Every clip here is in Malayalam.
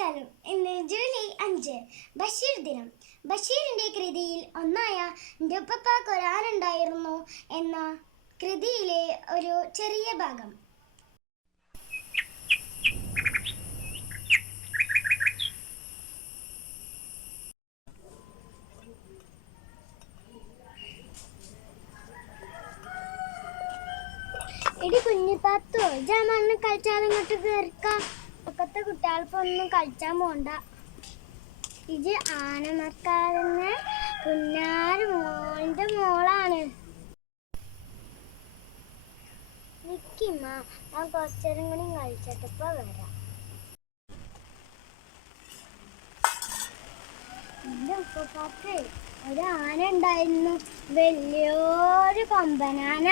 നമസ്കാരം. ഇന്ന് ജൂലൈ 5 ബഷീർ ദിനം. ബഷീറിന്റെ കൃതിയിൽ ഒന്നായ എൻ്റെ ഉപ്പപ്പാക്ക് ഒരാനുണ്ടായിരുന്നു എന്ന കൃതിയിലെ ഒരു ചെറിയ ഭാഗം. എടി കുഞ്ഞിപ്പാത്തു, മണ്ണ് കളിച്ചാൽ ഇങ്ങോട്ട് കേറിക്കാം. പക്കത്തെ കുട്ടികൾക്കൊന്നും കളിച്ചാൻ പോണ്ട. ഇത് ആനമക്കാരന് കുഞ്ഞാറ് മോന്റെ മോളാണ്. നിക്കിമ്മ, ഞാൻ കുറച്ചേരം കൂടി കളിച്ചിട്ടിപ്പോ വരാം. എന്റെ ഉപ്പപ്പാക്ക് ഒരു ആന ഉണ്ടായിരുന്നു, വലിയൊരു കൊമ്പനാന.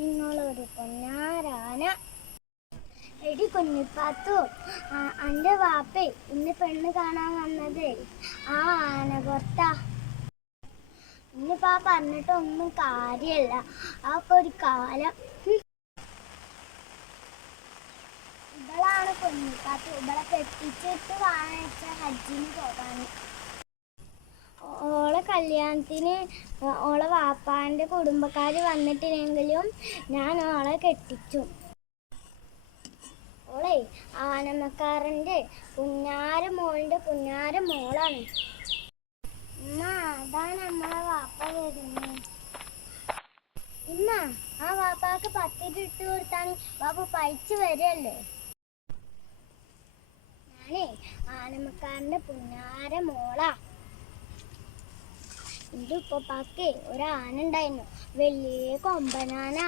നിങ്ങളൊരു പൊന്നാരാന. എടി കുഞ്ഞിപ്പാത്തു, എൻ്റെ വാപ്പേ ഇന്ന് പെണ്ണ് കാണാൻ വന്നത് ആ ആന പുറത്താ. ഇന്നിപ്പോ പറഞ്ഞിട്ടൊന്നും കാര്യല്ല, അതൊക്കെ ഒരു കാലം. ഇവളാണ് കുഞ്ഞിപ്പാത്തു. ഇവളെ കെട്ടിച്ചിട്ട് വാങ്ങിച്ച ഹജ്ജിന് പോകാൻ. ഓളെ കല്യാണത്തിന് ഓളെ വാപ്പാന്റെ കുടുംബക്കാര് വന്നിട്ടില്ലെങ്കിലും ഞാൻ ഓളെ കെട്ടിച്ചു. ഓളെ ആനമക്കാരന്റെ കുഞ്ഞാര മോളാണ്. ഉമ്മ, അതാണ് നമ്മളെ വാപ്പ വരുന്നത്. ഇമ്മ, ആ വാപ്പാക്ക് പത്തിട്ട് ഇട്ട് കൊടുത്താണ് വാപ്പ പഴിച്ചു വരല്ലേ. ഞാനേ ആനമക്കാരന്റെ പുന്നാര മോളാ. എന്റെ ഉപ്പപ്പാക്ക് ഒരാന ഉണ്ടായിരുന്നു, വലിയ കൊമ്പനാന.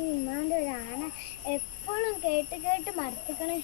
ഇമ്മാന്റെ ഒരാന എപ്പോഴും കേട്ട് കേട്ട് മടുത്തിക്കണേ.